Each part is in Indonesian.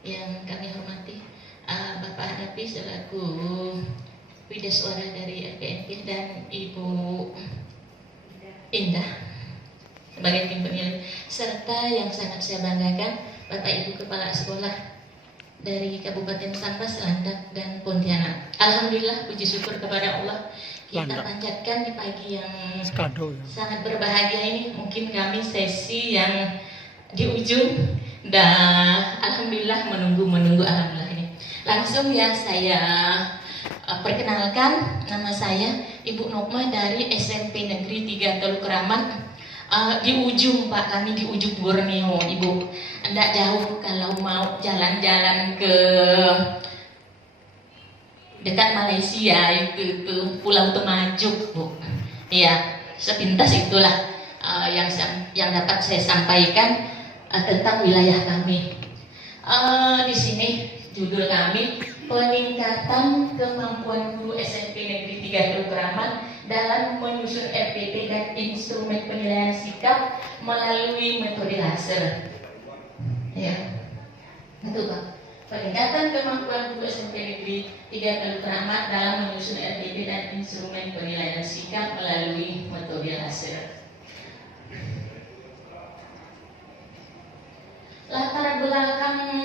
yang kami hormati Bapak Hanafi selaku Widaswara dari FPNP dan Ibu Indah sebagai tim penilai, serta yang sangat saya banggakan Bapak Ibu Kepala Sekolah dari Kabupaten Sambas, Landak, dan Pontianak. Alhamdulillah, puji syukur kepada Allah, kita panjatkan di pagi yang sangat berbahagia ini. Mungkin kami sesi yang di ujung, dan alhamdulillah menunggu alhamdulillah ini. Langsung ya saya perkenalkan, nama saya Ibu Nokma dari SMP Negeri 3 Teluk Keramat. Di ujung Pak, kami di ujung Borneo Ibu, tidak jauh kalau mau jalan-jalan ke dekat Malaysia itu Pulau Temajuk Bu. Iya, sepintas itulah yang dapat saya sampaikan tentang wilayah kami. Di sini judul kami peningkatan kemampuan guru SMP Negeri 3 Teluk Keramat dalam menyusun RPP dan instrumen penilaian sikap melalui metode laser. Ya, betul Pak. Peningkatan kemampuan guru SMP Negeri 3 Teluk Keramat dalam menyusun RPP dan instrumen penilaian sikap melalui metode laser. Latar belakang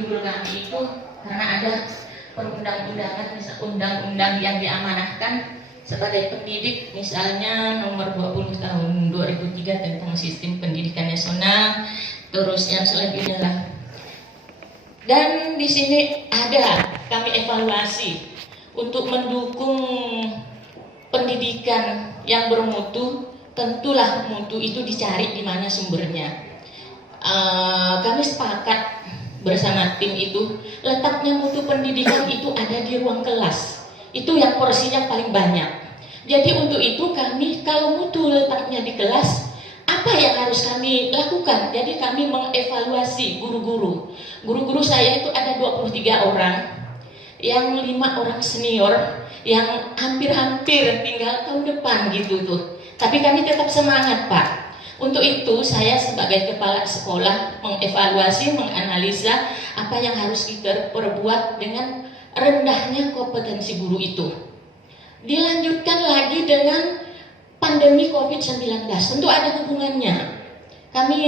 judul kami itu karena ada perundang-undangan, undang-undang yang diamanahkan sebagai pendidik, misalnya nomor 20 tahun 2003 tentang sistem pendidikan nasional, terus yang selanjutnya lah. Dan di sini ada kami evaluasi untuk mendukung pendidikan yang bermutu. Tentulah mutu itu dicari di mana sumbernya. Kami sepakat bersama tim itu, letaknya mutu pendidikan itu ada di ruang kelas. Itu yang porsinya paling banyak. Jadi untuk itu kami, kalau mutu letaknya di kelas, apa yang harus kami lakukan? Jadi kami mengevaluasi guru-guru. Guru-guru saya itu ada 23 orang, yang 5 orang senior, yang hampir-hampir tinggal tahun depan gitu tuh. Tapi kami tetap semangat Pak. Untuk itu saya sebagai kepala sekolah mengevaluasi, menganalisa apa yang harus kita perbuat dengan rendahnya kompetensi guru itu. Dilanjutkan lagi dengan pandemi COVID-19, tentu ada hubungannya. Kami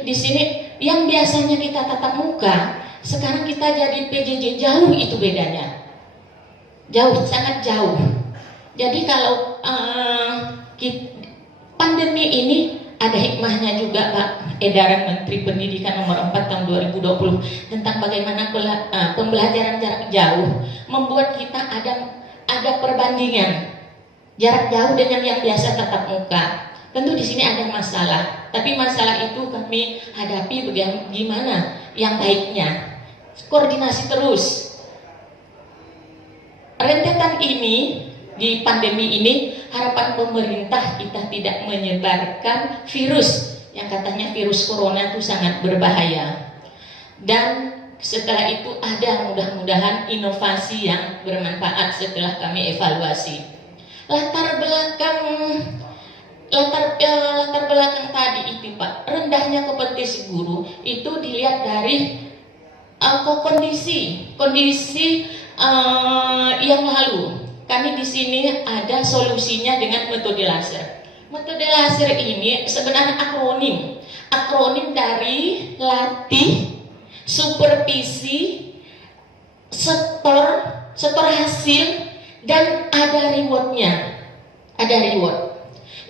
di sini yang biasanya kita tatap muka, sekarang kita jadi PJJ, jauh itu bedanya. Jauh, sangat jauh. Jadi kalau pandemi ini ada hikmahnya juga Pak, edaran Menteri Pendidikan nomor 4 tahun 2020 tentang bagaimana pembelajaran jarak jauh membuat kita ada perbandingan jarak jauh dengan yang biasa tatap muka. Tentu di sini ada masalah, tapi masalah itu kami hadapi bagaimana yang baiknya. Koordinasi terus. Rentetan ini di pandemi ini, harapan pemerintah kita tidak menyebarkan virus yang katanya virus corona itu sangat berbahaya. Dan setelah itu ada mudah-mudahan inovasi yang bermanfaat setelah kami evaluasi. Latar belakang tadi itu Pak, rendahnya kompetensi guru itu dilihat dari kondisi yang lalu. Kami di sini ada solusinya dengan metode laser. Metode laser ini sebenarnya akronim dari latih, supervisi, setor hasil, dan ada rewardnya. Ada reward.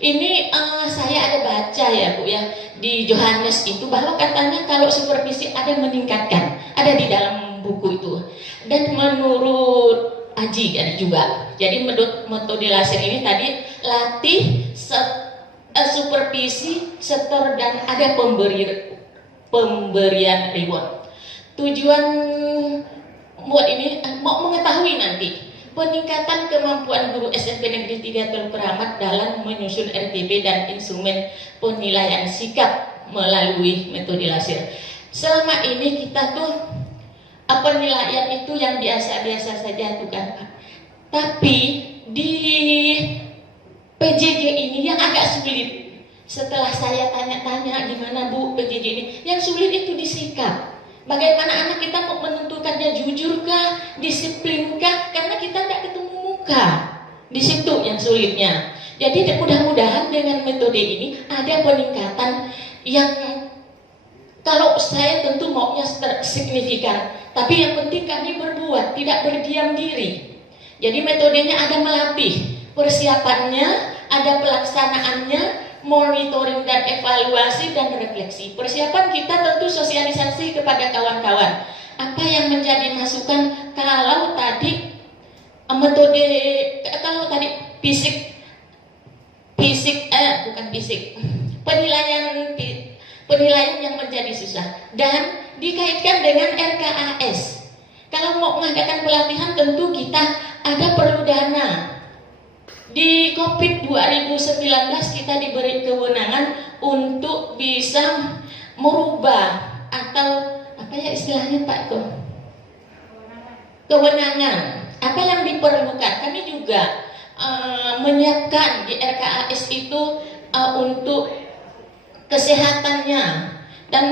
Ini saya ada baca ya Bu ya di Yohanes itu bahwa katanya kalau supervisi ada meningkatkan, ada di dalam buku itu. Dan menurut Aji ada juga. Jadi metode laser ini tadi latih, supervisi, setor, dan ada pemberian reward. Tujuan buat ini mau mengetahui nanti peningkatan kemampuan guru SMP Negeri 3 Teluk Keramat dalam menyusun RPP dan instrumen penilaian sikap melalui metode laser. Selama ini kita tuh penilaian itu yang biasa-biasa saja tuh kan Pak. Tapi di PJJ ini yang agak sulit Setelah saya tanya-tanya gimana Bu PJJ ini, yang sulit itu disikap. Bagaimana anak kita mau menentukannya, jujurkah, disiplinkah, karena kita tidak ketemu muka. Di situ yang sulitnya. Jadi mudah-mudahan dengan metode ini ada peningkatan yang kalau saya tentu maunya signifikan, tapi yang penting kami berbuat, tidak berdiam diri. Jadi metodenya ada melatih, persiapannya, ada pelaksanaannya, monitoring dan evaluasi dan refleksi. Persiapan kita tentu sosialisasi kepada kawan-kawan. Apa yang menjadi masukan kalau tadi metode, kalau tadi penilaian yang menjadi susah dan dikaitkan dengan RKAS. Kalau mau mengadakan pelatihan tentu kita ada perlu dana. Di COVID 2019 kita diberi kewenangan untuk bisa merubah atau apa ya istilahnya Pak tuh? Kewenangan. Apa yang diperlukan? Kami juga menyiapkan di RKAS itu untuk kesehatannya dan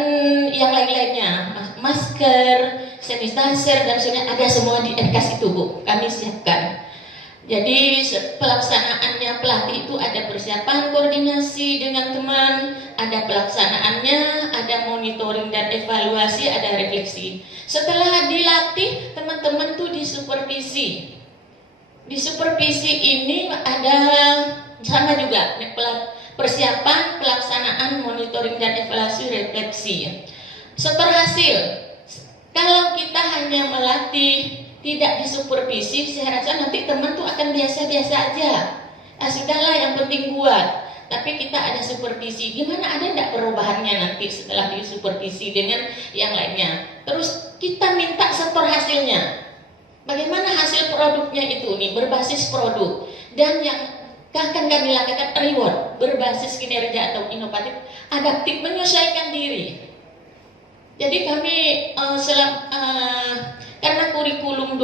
yang lain-lainnya, masker, sanitizer dan sebagainya ada semua di RKAS itu Bu. Kami siapkan. Jadi pelaksanaannya pelatih itu ada persiapan koordinasi dengan teman, ada pelaksanaannya, ada monitoring dan evaluasi, ada refleksi. Setelah dilatih, teman-teman tuh disupervisi. Di supervisi ini ada sama juga persiapan, pelaksanaan, monitoring dan evaluasi, refleksi. Seterhasil, kalau kita hanya melatih tidak disupervisi, saya rasa nanti teman tuh akan biasa-biasa aja. Nah, sudahlah yang penting buat. Tapi kita ada supervisi. Gimana ada enggak perubahannya nanti setelah disupervisi dengan yang lainnya? Terus kita minta setor hasilnya. Bagaimana hasil produknya itu nih berbasis produk dan yang akan kami lakukan reward berbasis kinerja atau inovatif, adaptif, menyesuaikan diri. Jadi kami karena kurikulum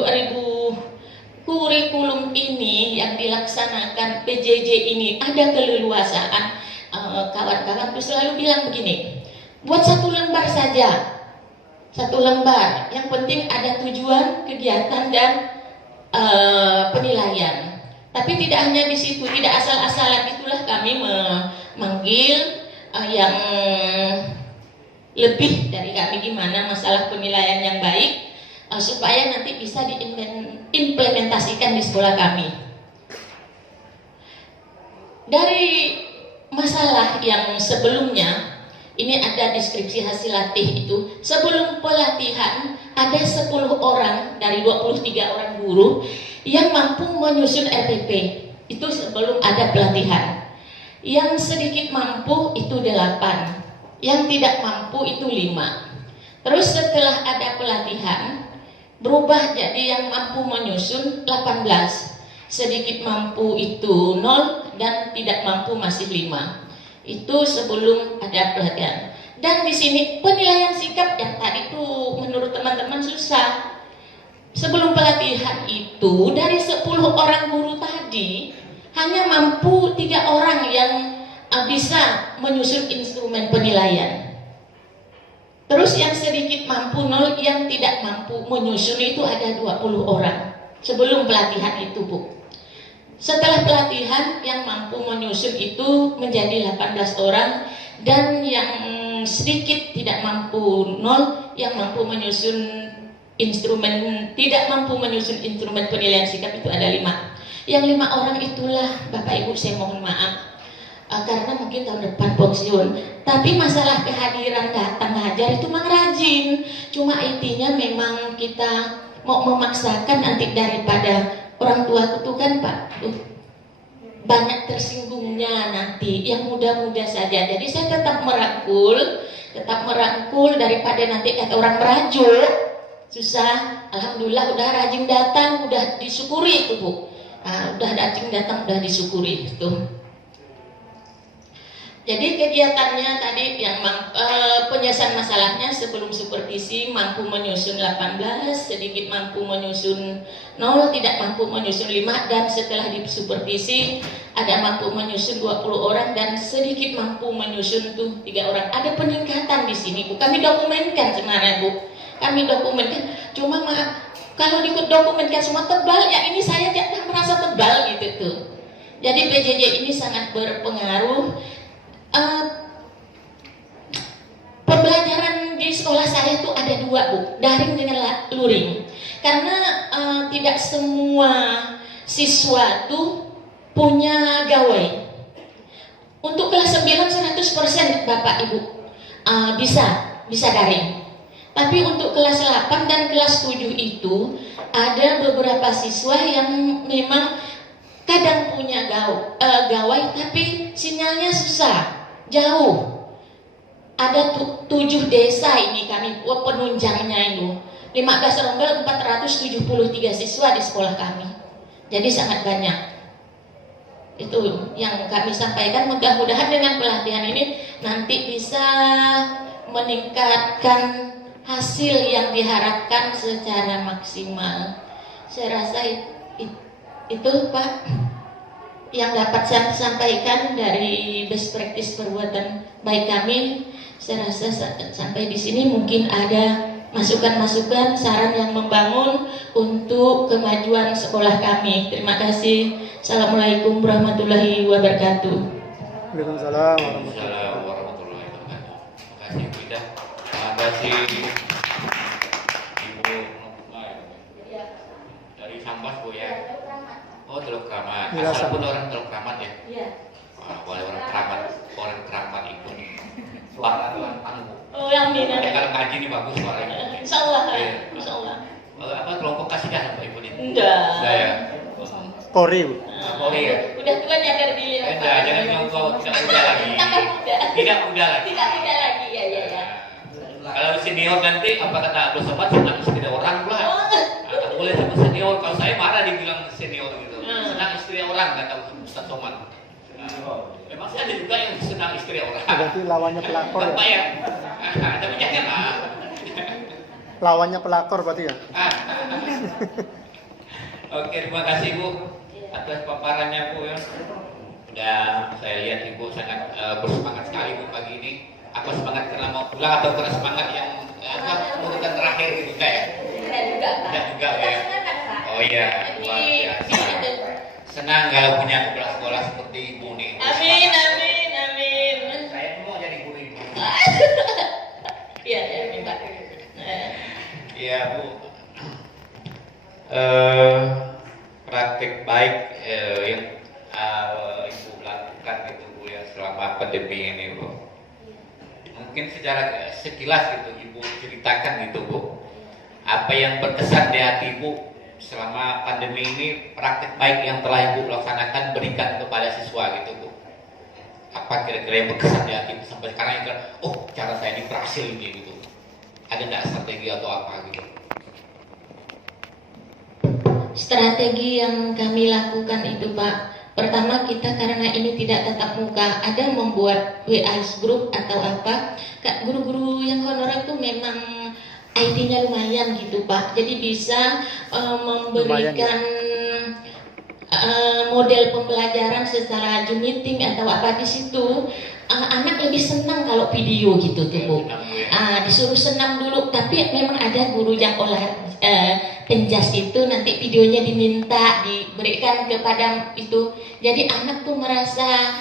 ini yang dilaksanakan PJJ ini ada keleluasaan, kawan-kawan tuh selalu bilang begini, buat 1 lembar saja, 1 lembar, yang penting ada tujuan, kegiatan dan penilaian. Tapi tidak hanya di situ, tidak asal-asalan, itulah kami memanggil yang lebih dari kami gimana masalah penilaian yang baik supaya nanti bisa diimplementasikan di sekolah kami. Dari masalah yang sebelumnya, ini ada deskripsi hasil latih itu. Sebelum pelatihan ada 10 orang dari 23 orang guru yang mampu menyusun RPP. Itu sebelum ada pelatihan. Yang sedikit mampu itu 8. Yang tidak mampu itu 5. Terus setelah ada pelatihan berubah jadi yang mampu menyusun 18. Sedikit mampu itu 0 dan tidak mampu masih 5. Itu sebelum ada pelatihan. Dan di sini penilaian sikap yang tadi itu menurut teman-teman susah. Sebelum pelatihan itu dari 10 orang guru tadi hanya mampu 3 orang yang bisa menyusun instrumen penilaian. Terus yang sedikit mampu 0, yang tidak mampu menyusun itu ada 20 orang sebelum pelatihan itu Bu. Setelah pelatihan yang mampu menyusun itu menjadi 18 orang dan yang sedikit tidak mampu 0, yang mampu menyusun instrumen, tidak mampu menyusun instrumen penilaian sikap itu ada 5. Yang 5 orang itulah Bapak Ibu saya mohon maaf karena mungkin tahun depan pensiun, tapi masalah kehadiran datang ngajar itu memang rajin. Cuma intinya memang kita mau memaksakan nanti daripada orang tua itu kan Pak banyak tersinggungnya nanti, yang muda-muda saja. Jadi saya tetap merangkul daripada nanti kata orang merajuk susah. Alhamdulillah udah rajin datang, udah disyukuri itu Bu. Udah rajin datang, udah disyukuri itu. Jadi kegiatannya tadi yang penyelesaian masalahnya sebelum supervisi mampu menyusun 18, sedikit mampu menyusun 0, tidak mampu menyusun 5, dan setelah disupervisi ada mampu menyusun 20 orang dan sedikit mampu menyusun tuh 3 orang. Ada peningkatan di sini Bu. Kami dokumenkan sebenarnya Bu. Kami dokumenkan. Cuma maaf kalau dokumenkan semua tebal, ya ini saya tidak merasa tebal gitu tuh. Jadi PJJ ini sangat berpengaruh. Pembelajaran di sekolah saya itu ada 2 Bu, daring dengan luring. Karena tidak semua siswa tuh punya gawai. Untuk kelas 9 100% Bapak Ibu bisa daring. Tapi untuk kelas 8 dan kelas 7 itu ada beberapa siswa yang memang kadang punya gawai tapi sinyalnya susah. Jauh. Ada 7 desa ini kami penunjangnya itu. 15 rombel 473 siswa di sekolah kami. Jadi sangat banyak. Itu yang kami sampaikan, mudah-mudahan dengan pelatihan ini nanti bisa meningkatkan hasil yang diharapkan secara maksimal. Saya rasa itu Pak yang dapat saya sampaikan dari best practice perbuatan baik kami. Saya rasa sampai di sini mungkin ada masukan-masukan, saran yang membangun untuk kemajuan sekolah kami. Terima kasih. Assalamualaikum warahmatullahi wabarakatuh. Waalaikumsalam warahmatullahi wabarakatuh. Terima kasih Bu Ida. Terima kasih Ibu dari Sambas Bu ya. Oh, Teluk Kramat. Asal pun orang Teluk Kramat ya? Iya. Boleh orang Kramat itu suara Tuhan tangguh. Oh, amin. Kalau ngaji ini bagus suaranya. Insyaallah. Insyaallah. Apa kelompok kasidah Pak Ibu ini? Enggak. Enggak ya? Polri Bu. Polri ya? Udah tua nyadar diri. Enggak, jangan nyoba tidak muda lagi. Tambah muda. Tidak muda lagi. Tidak muda lagi, ya. Kalau senior nanti apa kata Abdul Somad senang istri orang pula. Nggak boleh sebut senior. Kalau saya marah dibilang senior gitu. Senang istri orang kata Ustaz Somad. Memang sih ada juga yang senang istri orang. Berarti lawannya pelakor ya? Apa ya? Tapi jangan lah. Lawannya pelakor berarti ya? Oke, terima kasih Bu atas paparannya Bu ya. Udah saya lihat Ibu sangat bersemangat sekali Bu pagi ini. Apa semangat karena mau pulang atau karena semangat yang urutan terakhir gitu ya? Tidak juga, Pak. Tidak juga ya. Oh iya, luar biasa. Senang kalau punya kepala sekolah seperti Ibu nih. Amin. Saya mau jadi guru Ibu. Iya, Pak. Iya Bu. Praktik baik yang Ibu lakukan gitu Bu ya selama pandemi ini Bu. Mungkin secara sekilas gitu Ibu ceritakan gitu Bu. Apa yang berkesan di hati Ibu selama pandemi ini, praktik baik yang telah Ibu laksanakan berikan kepada siswa gitu Bu. Apa kira-kira yang berkesan di hati Ibu sampai sekarang yang oh cara saya ini berhasil ini gitu. Ada nggak strategi atau apa gitu? Strategi yang kami lakukan itu Pak, pertama kita karena ini tidak tatap muka, ada membuat WA group atau apa. Guru-guru yang honorer itu memang IT-nya lumayan gitu Pak, jadi bisa memberikan model pembelajaran secara Zoom meeting atau apa di situ. Anak lebih senang kalau video gitu tuh Bu. Disuruh senam dulu, tapi memang ada guru yang penjas itu nanti videonya diminta diberikan kepada itu. Jadi anak tuh merasa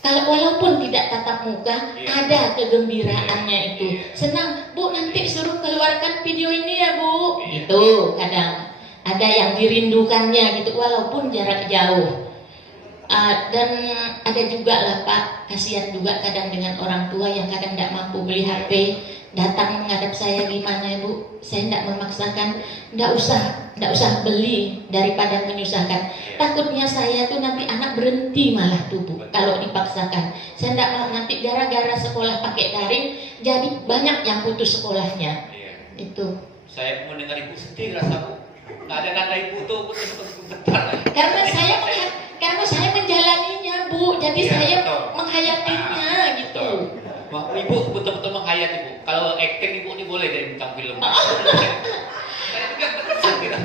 kalau walaupun tidak tatap muka ada kegembiraannya itu. Senang, Bu nanti suruh keluarkan video ini ya Bu. Itu kadang ada yang dirindukannya gitu walaupun jarak jauh. Dan ada juga lah Pak, kasihan juga kadang dengan orang tua yang kadang tidak mampu beli HP, datang menghadap saya gimana ya Bu, saya tidak memaksakan, tidak usah beli daripada menyusahkan. Takutnya saya tuh nanti anak berhenti malah tuh Bu, kalau dipaksakan. Saya tidak mau nanti gara-gara sekolah pakai daring, jadi banyak yang putus sekolahnya. Itu. Saya mendengar Ibu sedih rasa Bu, nggak ada kata Ibu tuh putus bentar. Karena saya menjalaninya Bu, Bu, jadi Iya, saya betul. menghayatinya gitu. Wah, ibu betul-betul menghayat ibu. Kalau acting ibu ini boleh dari bintang film. Saya juga terkesan gitu.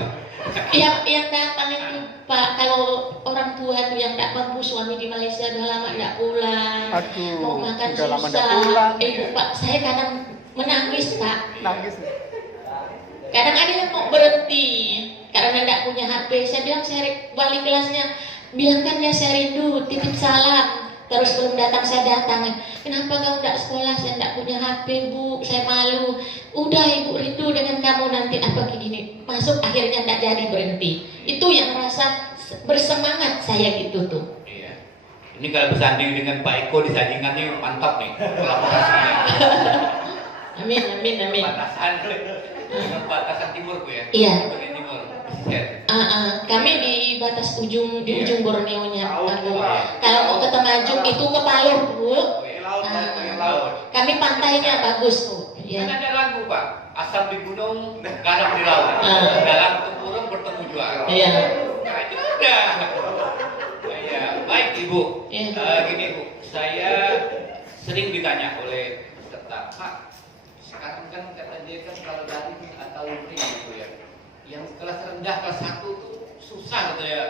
Yang datang itu Pak, kalau orang tua tuh yang tak mampu, suami di Malaysia udah lama tidak pulang, Aduh, mau makan udah lama nggak susah. pulang. Ibu Pak, saya kadang menangis Pak. Nangis. Kadang ada yang mau berhenti karena tidak punya HP. Saya bilang saya balik kelasnya, bilangkan ya saya rindu, titip salam. Terus belum datang saya datang. Kenapa kau tidak sekolah? Saya tidak punya HP Bu, saya malu. Udah ibu rindu dengan kamu nanti apa gini. Masuk akhirnya tidak jadi berhenti. Itu yang rasa bersemangat saya gitu tuh. Iya. Ini kalau bersanding dengan Pak Eko di sajingannya mantap nih kolaborasinya. Amin, amin, amin. Batasan timur Bu ya. Iya. Bagian timur. Pesisir. Kami di batas ujung di Iya. ujung Borneo-nya. Laut, Aku. Pak. Kalau mau ke Temajuk itu ke Palu Bu. Oh, iya. Laut. Kami pantainya bagus Bu. Kan Ya. ada lagu Pak, asam di gunung, garam di laut. Dalam tempurung bertemu juara. Iya. Nah itu udah. Ya, baik Ibu. Iya. Gini Bu, saya sering ditanya oleh peserta, Pak, sekarang kan kata dia kan kalau daring atau luring gitu ya, yang kelas rendah kelas 1 tuh susah gitu ya,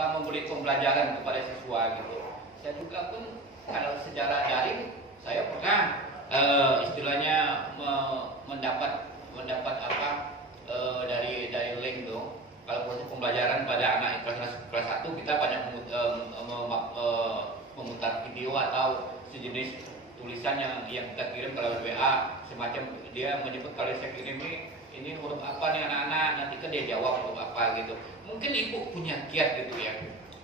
memberi pembelajaran kepada siswa gitu. Saya juga pun kalau secara daring saya pernah istilahnya mendapat dari link tuh. Kalau proses pembelajaran pada anak kelas 1 kita banyak memutar video atau sejenis tulisan yang kita kirim kalau WA, semacam dia menyebut kalau saya kirim ini huruf apa nih anak-anak, nanti kan dia jawab huruf apa gitu. Mungkin ibu punya kiat gitu ya.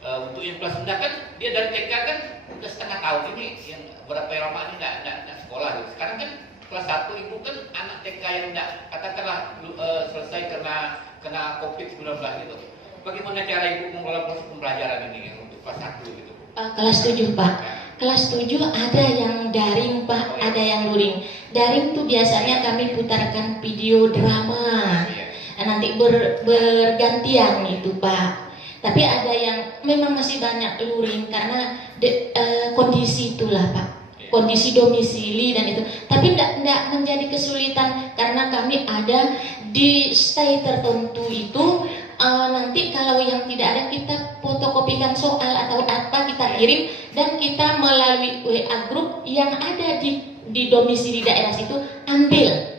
Untuk yang kelas rendah kan dia dari TK kan udah setengah tahun ini, yang berapa lama ini nggak sekolah gitu. Sekarang kan kelas 1 ibu kan anak TK yang nggak katakanlah selesai kena COVID-19 gitu. Bagaimana cara ibu mengelola proses pembelajaran ini untuk kelas 1 gitu? Kelas 7 Pak. Kelas 7 ada yang daring Pak, ada yang luring. Daring tuh biasanya kami putarkan video drama. Nanti bergantian itu Pak. Tapi ada yang memang masih banyak luring karena kondisi itulah Pak, kondisi domisili dan itu. Tapi tidak menjadi kesulitan karena kami ada di stay tertentu itu. Nanti kalau yang tidak ada kita fotokopikan soal atau apa kita kirim dan kita melalui WA grup yang ada di domisili daerah situ ambil.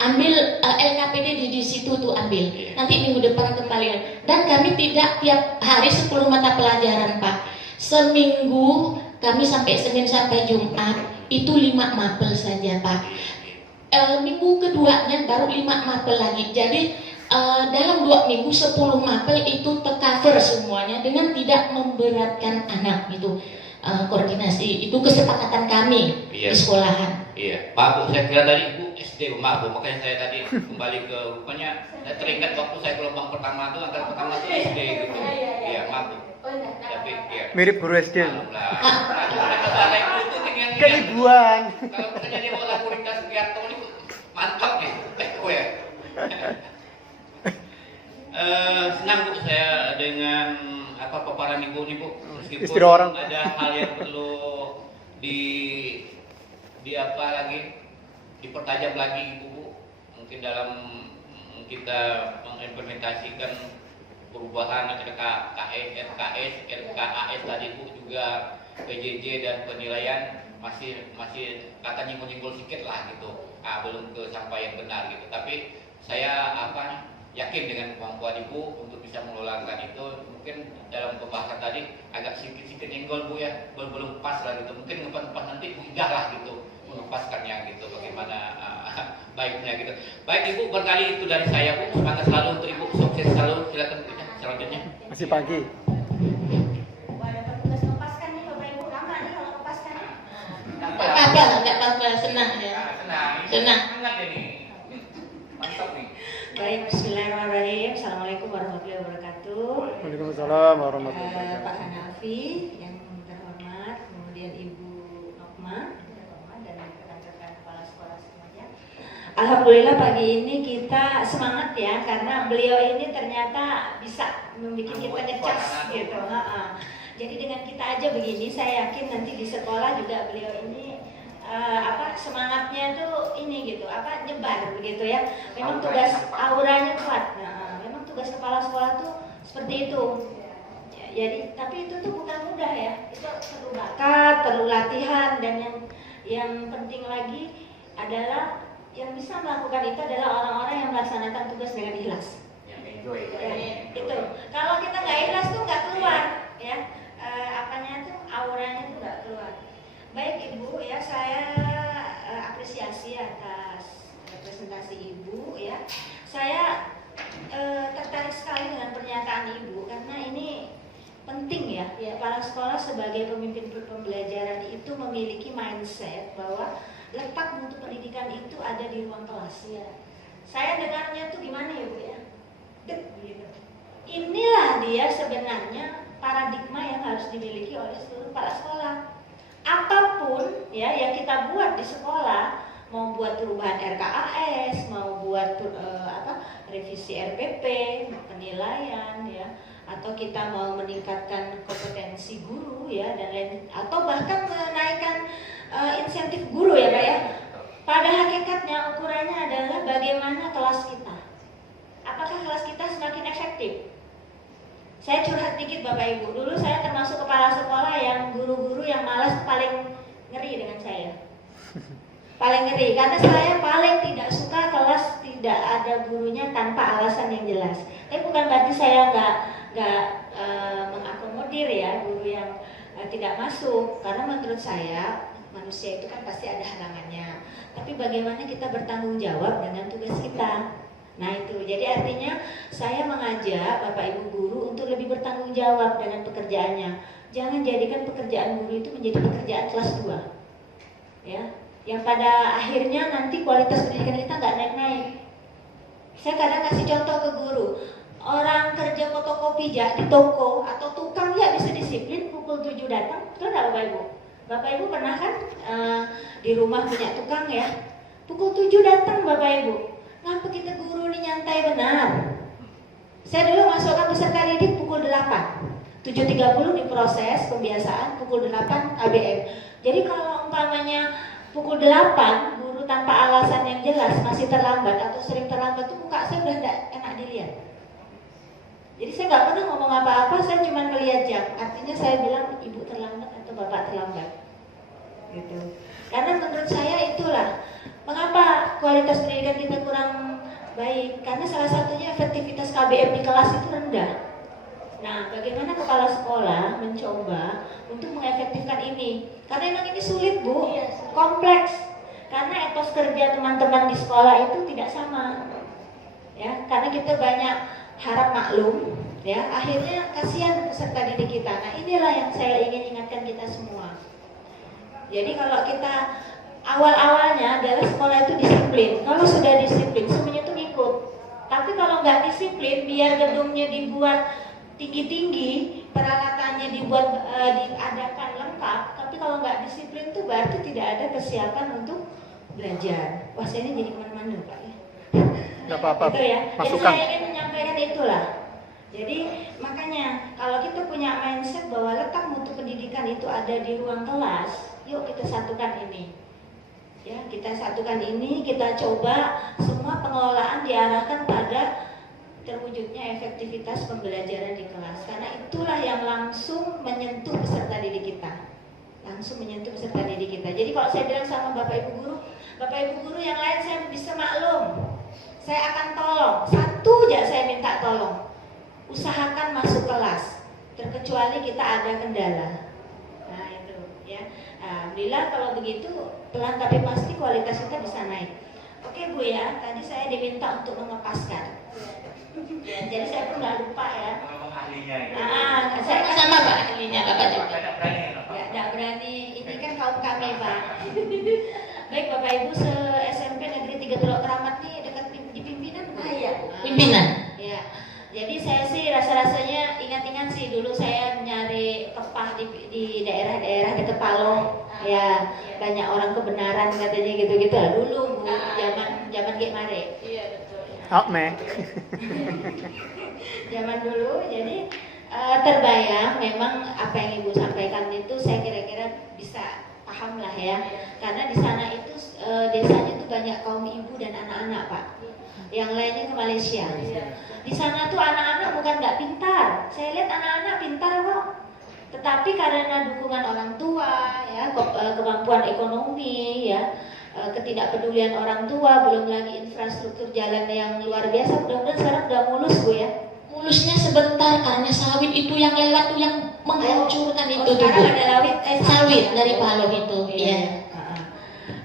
Ambil LKPD di situ tuh ambil. Nanti minggu depan kembali. Dan kami tidak tiap hari 10 mata pelajaran Pak. Seminggu kami sampai Senin sampai Jumat itu 5 mapel saja Pak. Minggu keduanya baru 5 mapel lagi. Jadi dalam 2 minggu 10 mapel itu tercover semuanya dengan tidak memberatkan anak gitu. Koordinasi itu kesepakatan kami di sekolahan. Iya, Pak Bu, saya kira tadi Ibu SD, maaf Bu, makanya saya tadi kembali ke rupanya saya teringat waktu saya gelombang pertama itu angkatan pertama itu SD gitu. Iya, maaf Bu. Tapi iya. Mirip guru SD. Keibuan. Kalau misalnya dia mau lagu Rita Sugiarto ini mantap nih, teko ya. Senang Bu saya dengan paparan Ibu nih Bu. Meskipun Istri orang. ada hal yang perlu dipertajam lagi Ibu, mungkin dalam kita mengimplementasikan perubahan RKS, RKAS tadi Bu, juga PJJ dan penilaian masih kata nyinggol sedikit lah gitu, belum ke sampai yang benar gitu. Tapi saya yakin dengan kemampuan Ibu untuk bisa mengelolakan itu. Mungkin dalam pembahasan tadi agak sedikit nyenggol Bu ya, belum pas lah gitu. Mungkin ngepas nanti Bu indah lah gitu melepaskannya gitu, bagaimana baiknya gitu. Baik Ibu, barangkali itu dari saya Bu. Semangat selalu untuk Ibu, sukses selalu. Silakan Bu selanjutnya. Masih pagi. Ada petugas lepaskan nih Bapak Ibu, lama nih kalau lepaskan. Enggak apa-apa, senang ya. Senang. Senang ini. Mantap nih. Baik, bismillahirrahmanirrahim. Assalamualaikum warahmatullahi wabarakatuh. Waalaikumsalam warahmatullahi Pak wabarakatuh. Hanafi yang terhormat, kemudian Ibu Nokma dan rekan-rekan kepala sekolah semuanya. Alhamdulillah pagi ini kita semangat ya, karena beliau ini ternyata bisa membuat kita ngecas gitu. Jadi dengan kita aja begini, saya yakin nanti di sekolah juga beliau ini semangatnya tuh ini gitu, nyebar begitu ya. Memang tugas auranya kuat. Nah, memang tugas kepala sekolah tuh seperti itu. Ya, jadi tapi itu tuh bukan mudah ya. Itu perlu bakat, perlu latihan, dan yang penting lagi adalah yang bisa melakukan itu adalah orang-orang yang melaksanakan tugas dengan ikhlas. Yang enjoy. Ya, itu. Kalau kita nggak ikhlas tuh nggak keluar, ya. Auranya tuh nggak keluar. Baik Ibu, ya saya apresiasi atas presentasi Ibu, ya. Saya tertarik sekali dengan pernyataan Ibu karena ini penting ya. Kepala sekolah sebagai pemimpin pembelajaran itu memiliki mindset bahwa letak mutu pendidikan itu ada di ruang kelas ya. Saya dengarnya tuh gimana ya Bu ya? Gitu. Inilah dia sebenarnya paradigma yang harus dimiliki oleh seluruh kepala sekolah. Apapun ya yang kita buat di sekolah, mau buat perubahan RKAS, mau buat revisi RPP, penilaian ya, atau kita mau meningkatkan kompetensi guru ya dan lain, atau bahkan menaikkan insentif guru ya Pak ya. Pada hakikatnya ukurannya adalah bagaimana kelas kita. Apakah kelas kita semakin efektif? Saya curhat dikit Bapak Ibu. Dulu saya termasuk kepala sekolah yang guru-guru yang malas paling ngeri dengan saya. Paling ngeri karena saya paling tidak suka kelas tidak ada gurunya tanpa alasan yang jelas. Tapi bukan berarti saya nggak mengakomodir ya guru yang tidak masuk, karena menurut saya manusia itu kan pasti ada halangannya. Tapi bagaimana kita bertanggung jawab dengan tugas kita. Nah itu, jadi artinya saya mengajak Bapak Ibu guru untuk lebih bertanggung jawab dengan pekerjaannya. Jangan jadikan pekerjaan guru itu menjadi pekerjaan kelas 2 ya, yang pada akhirnya nanti kualitas pendidikan kita nggak naik-naik. Saya kadang kasih contoh ke guru, orang kerja fotokopi di toko atau tukang ya bisa disiplin pukul 7 datang, betul nggak Bapak Ibu? Bapak Ibu pernah kan di rumah punya tukang ya, pukul 7 datang Bapak Ibu. Ngapa kita guru ini nyantai benar? Saya dulu masukkan peserta didik pukul 8, 7.30 diproses pembiasaan, pukul 8 ABM. Jadi kalau umpamanya pukul 8 guru tanpa alasan yang jelas masih terlambat atau sering terlambat, tuh muka saya udah tidak enak dilihat. Jadi saya nggak pernah ngomong apa-apa, saya cuma melihat jam. Artinya saya bilang ibu terlambat atau bapak terlambat, gitu. Karena menurut saya itulah mengapa kualitas pendidikan kita kurang baik. Karena salah satunya efektivitas KBM di kelas itu rendah. Nah, bagaimana kepala sekolah mencoba untuk mengefektifkan ini? Karena memang ini sulit Bu, kompleks. Karena etos kerja teman-teman di sekolah itu tidak sama. Ya, karena kita banyak harap maklum, ya. Akhirnya kasihan peserta didik kita. Nah, inilah yang saya ingin ingatkan kita semua. Jadi kalau kita awal-awalnya adalah sekolah itu disiplin. Kalau sudah disiplin, semuanya itu ngikut. Tapi kalau nggak disiplin, biar gedungnya dibuat tinggi-tinggi, peralatannya dibuat diadakan lengkap, tapi kalau nggak disiplin tuh berarti tidak ada kesiapan untuk belajar. Wah, saya ini jadi kemana-mana Pak ya. Nggak apa-apa, Itu ya. masukkan. Jadi saya ingin menyampaikan itulah. Jadi makanya kalau kita punya mindset bahwa letak mutu pendidikan itu ada di ruang kelas, yuk kita satukan ini. Ya, kita satukan ini, kita coba semua pengelolaan diarahkan pada terwujudnya efektivitas pembelajaran di kelas. Karena itulah yang langsung menyentuh peserta didik kita. Langsung menyentuh peserta didik kita. Jadi kalau saya bilang sama Bapak Ibu guru yang lain saya bisa maklum. Saya akan tolong. Satu aja saya minta tolong. Usahakan masuk kelas. Terkecuali kita ada kendala. Nah, itu ya. Alhamdulillah kalau begitu pelan tapi pasti kualitas kita bisa naik. Oke Bu ya, tadi saya diminta untuk mengepaskan. Ya, jadi saya pun nggak lupa ya. Ahlinya ya. Saya Sama Pak ahlinya Bapak juga. ya, nggak berani. Ini kan kaum kami Pak. Baik Bapak Ibu, SMP Negeri 3 Teluk Keramat nih dekat di pimpinan. Iya. Pimpinan. Ya. Jadi saya sih rasa-rasanya ingat-ingat sih dulu saya nyari kepah di daerah-daerah dekat Palong. Ya, banyak orang kebenaran katanya gitu-gitu. Dulu Bu, zaman Gek Mare. Iya betul. Up, me. Zaman dulu, jadi terbayang memang apa yang Ibu sampaikan itu saya kira-kira bisa paham lah ya, karena di sana itu desanya itu banyak kaum ibu dan anak-anak Pak, yang lainnya ke Malaysia. Di sana tuh anak-anak bukan nggak pintar, saya lihat anak-anak pintar kok, tetapi karena dukungan orang tua ya, kemampuan ekonomi ya, ketidakpedulian orang tua, belum lagi infrastruktur jalan yang luar biasa. Mudah-mudahan sekarang udah mulus Bu ya. Mulusnya sebentar karena sawit itu yang lewat tuh yang menghancurkan itu tuh, sekarang Bu. ada lawit Sawit dari Paloh itu, Iya. ya.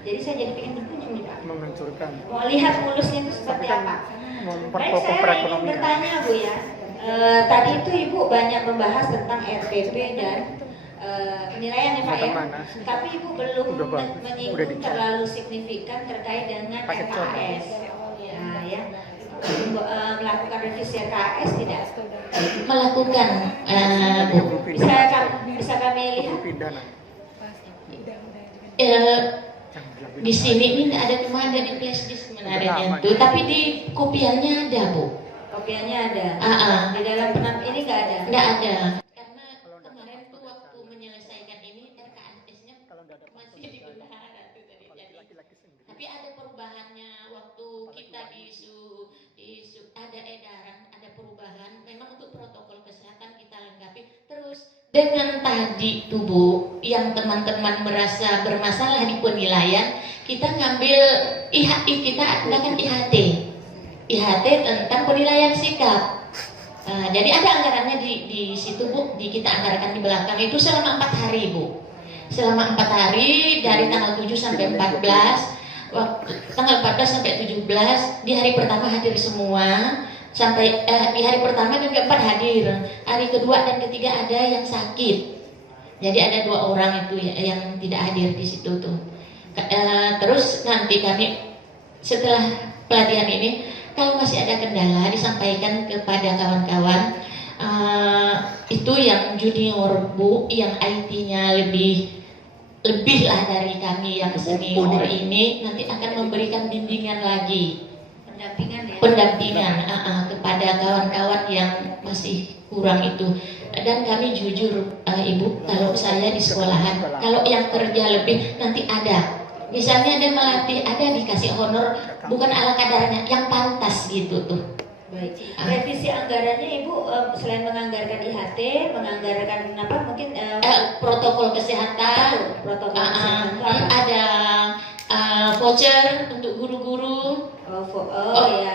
Jadi saya jadi pengen berkunjung nih Pak. Menghancurkan. Mau lihat mulusnya itu seperti Tapi kan apa. Baik, memperkokoh saya ingin perekonomian. bertanya Bu ya. Tadi itu Ibu banyak membahas tentang RPP dan penilaian ya Pak ya. Bagaimana? Tapi Ibu belum Udah bagus. Udah menyinggung dicari. terlalu signifikan terkait dengan Paket contoh. RKS. Nah ya, melakukan revisi RKS tidak? Melakukan, Bu. Bisa kami lihat? Pidana. Di sini ini nggak ada, cuma ada di flash disk sebenarnya tuh, tapi di kopiannya ada, Bu. Kopiannya ada. Ah, Di dalam ini nggak ada. nggak ada. Karena kemarin tuh waktu menyelesaikan ini RKS-nya masih di bendahara tuh tadi. Tapi ada perubahannya waktu kita ada edaran, ada perubahan. Memang untuk protokol kesehatan kita lengkapi. Terus dengan tadi tuh Bu, yang teman-teman merasa bermasalah di penilaian, kita ngambil kita adakan IHT tentang penilaian sikap. Jadi ada anggarannya di situ Bu, kita anggarkan di belakang itu selama 4 hari Bu. Selama 4 hari dari tanggal 7 sampai 14. Tanggal 14 sampai 17, di hari pertama hadir semua, sampai di hari pertama dan keempat hadir, hari kedua dan ketiga ada yang sakit, jadi ada 2 orang itu yang tidak hadir di situ tuh. Terus nanti kami setelah pelatihan ini, kalau masih ada kendala disampaikan kepada kawan-kawan, itu yang junior Bu, yang IT-nya lebih lah dari kami yang senior ini, nanti akan memberikan bimbingan lagi, pendampingan kepada kawan-kawan yang masih kurang itu. Dan kami jujur Ibu, kalau saya di sekolahan, kalau yang kerja lebih nanti ada, misalnya ada melatih, ada dikasih honor, bukan ala kadarnya, yang pantas gitu tuh. Baik. Revisi anggarannya Ibu selain menganggarkan IHT, menganggarkan apa mungkin protokol kesehatan, kesehatan itu apa? ada voucher untuk guru-guru, ya.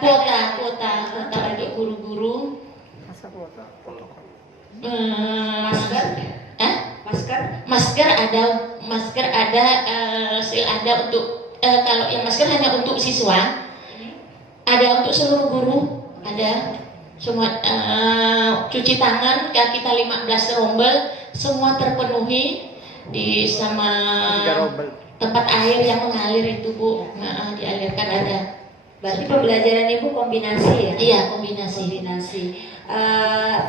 Kuota untuk guru-guru. Masa kuota protokol. Masker ada, sil ada untuk kalau yang masker hanya untuk siswa. Ada untuk seluruh guru, ada semua, cuci tangan, kita 15 rombel, semua terpenuhi di sama tempat air yang mengalir itu Bu, dialirkan ada. Berarti pembelajaran Ibu kombinasi ya? Iya, kombinasi.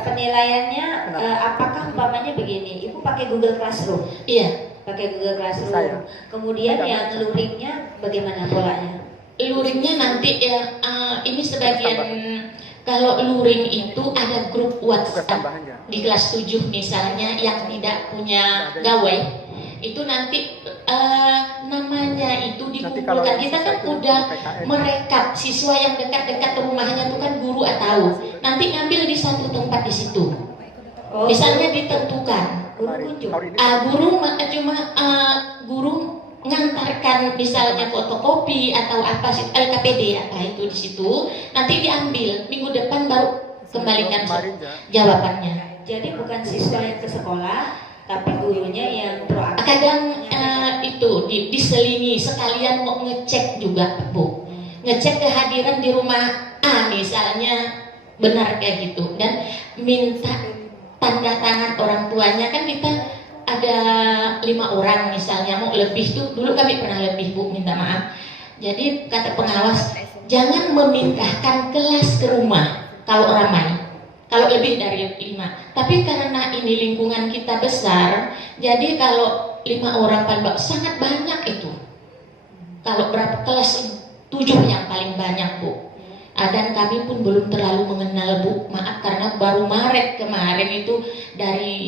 Penilaiannya apakah umpamanya begini, Ibu pakai Google Classroom? Iya. Pakai Google Classroom. Kemudian yang luringnya bagaimana polanya? Luringnya nanti ini sebagian, kalau luring itu ada grup WhatsApp di kelas 7 misalnya yang tidak punya gawai, itu nanti namanya itu dikumpulkan. Kita kan udah merekap siswa yang dekat-dekat rumahnya itu kan guru atau nanti ngambil di satu tempat di situ. Misalnya ditentukan guru mengantarkan misalnya fotokopi atau apa LKPD apa itu di situ, nanti diambil minggu depan baru kembalikan jawabannya. Jadi bukan siswa yang ke sekolah, tapi gurunya yang proaktif. Kadang itu diselingi sekalian mau ngecek juga Bu, ngecek kehadiran di rumah misalnya benar kayak gitu, dan minta tanda tangan orang tuanya. Kan kita ada 5 orang misalnya, mau lebih tuh, dulu kami pernah lebih Bu, minta maaf. Jadi kata pengawas, jangan memindahkan kelas ke rumah kalau ramai, kalau lebih dari 5. Tapi karena ini lingkungan kita besar, jadi kalau 5 orang paling sangat banyak itu. Kalau berapa kelas, 7 yang paling banyak Bu. Dan kami pun belum terlalu mengenal Bu, maaf karena baru Maret kemarin itu dari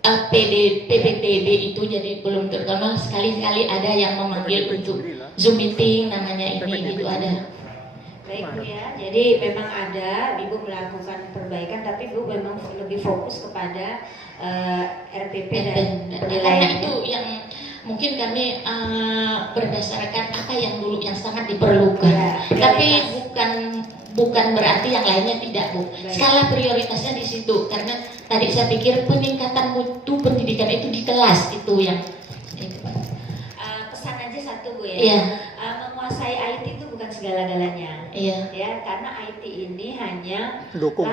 PPTB itu, jadi belum terkenal. Sekali-kali ada yang memanggil untuk Zoom meeting namanya ini gitu ada. Baik Bu ya, jadi memang ada Ibu melakukan perbaikan, tapi Bu memang lebih fokus kepada RPP dan Karena penilaian. itu yang mungkin kami berdasarkan apa yang dulu yang sangat diperlukan. Ya, Tapi prioritas. bukan berarti yang lainnya tidak Bu. Baik. Skala prioritasnya di situ, karena tadi saya pikir peningkatan mutu pendidikan itu di kelas itu yang itu, Pak. Pesan aja satu Bu ya. Iya. Menguasai IT itu bukan segala-galanya. Iya. Ya, karena IT ini hanya Dukung.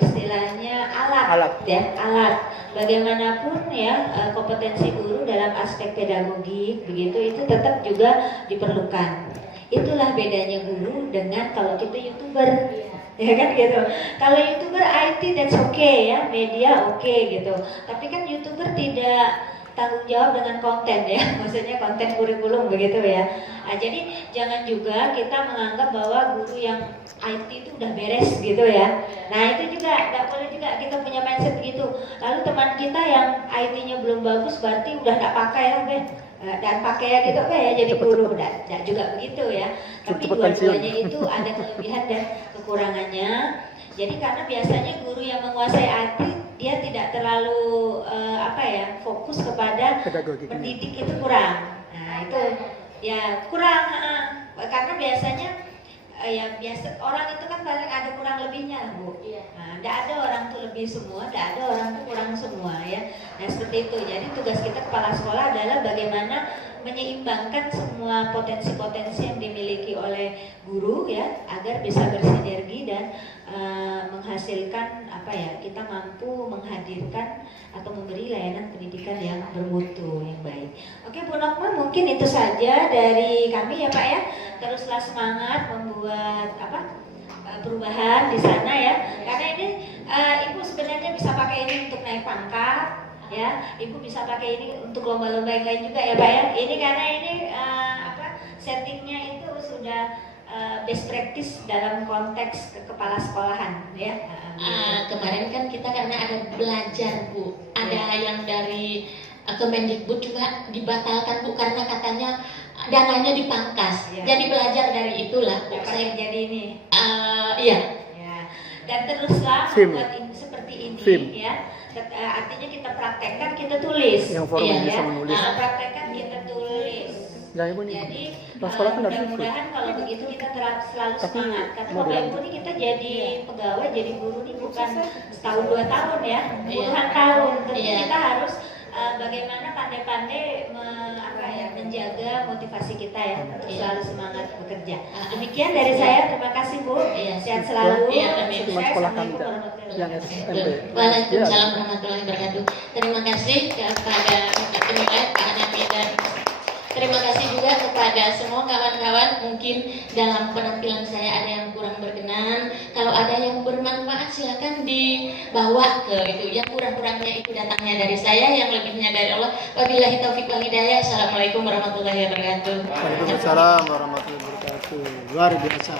istilahnya alat. Ya, alat. Bagaimanapun ya kompetensi guru dalam aspek pedagogik begitu itu tetap juga diperlukan. Itulah bedanya guru dengan kalau kita YouTuber. Ya kan gitu. Kalau YouTuber IT that's okay ya, media oke gitu. Tapi kan YouTuber tidak tanggung jawab dengan konten ya, maksudnya konten kurikulum begitu ya. Jadi jangan juga kita menganggap bahwa guru yang IT itu udah beres gitu ya. Nah itu juga nggak boleh juga kita punya mindset begitu. Lalu teman kita yang IT-nya belum bagus berarti udah nggak pakai lah Ben. Dan pakai ya gitu ya jadi guru, dan juga begitu ya. Tapi dua-duanya itu ada kelebihan dan kekurangannya. Jadi karena biasanya guru yang menguasai IT dia tidak terlalu fokus kepada pendidik itu kurang. Nah itu ya kurang karena biasanya biasa orang itu kan paling ada kurang lebihnya lah Bu. Nah, tidak ada orang tuh lebih semua, tidak ada orang tuh kurang semua ya. Nah seperti itu. Jadi tugas kita kepala sekolah adalah bagaimana menyeimbangkan semua potensi-potensi yang dimiliki oleh guru ya agar bisa bersinergi dan menghasilkan kita mampu menghadirkan atau memberi layanan pendidikan yang bermutu yang baik. Oke Bu Nokma, mungkin itu saja dari kami ya Pak ya. Teruslah semangat membuat perubahan di sana ya. Karena ini Ibu sebenarnya bisa pakai ini untuk naik pangkat ya. Ibu bisa pakai ini untuk lomba-lomba yang lain juga ya Pak ya. Ini karena ini settingnya itu sudah best practice dalam konteks kepala sekolahan ya. Kemarin kan kita karena ada belajar Bu, ada yang dari Kemendikbud juga dibatalkan Bu karena katanya dananya dipangkas. Ya. Jadi belajar dari itulah Bu. Saya jadi ini. Iya. Ya. Dan teruslah Film. membuat ini seperti ini Film. ya. Artinya kita praktekkan, kita tulis. Yang forum Iya, bisa ya. menulis. Praktekkan, kita tulis. Yang ibu nih. Jadi Pas sekolah kan dari situ. mudah-mudahan kalau begitu kita selalu Tapi semangat. Karena mau Bapak Ibu dilanjut. ini kita jadi pegawai, jadi guru ini bukan setahun 2 tahun ya, Iya. puluhan tahun. Tentu Iya. kita harus bagaimana pandai-pandai menjaga motivasi kita ya untuk Iya. selalu semangat bekerja. Demikian dari saya, terima kasih Bu. Iya. Sehat selalu. Iya, amin. Teman sekolah kami Assalamualaikum warahmatullahi yang wabarakatuh. SMP. Waalaikumsalam warahmatullahi wabarakatuh. Terima kasih kepada Bapak Temilai, Pak Hanafi, dan terima kasih juga kepada semua kawan-kawan. Mungkin dalam penampilan saya ada yang kurang berkenan. Kalau ada yang bermanfaat silakan dibawa ke itu. Yang kurang-kurangnya itu datangnya dari saya, yang lebihnya dari Allah. Wabillahi taufiq wal hidayah. Assalamualaikum warahmatullahi wabarakatuh. Waalaikumsalam warahmatullahi wabarakatuh. Luar biasa.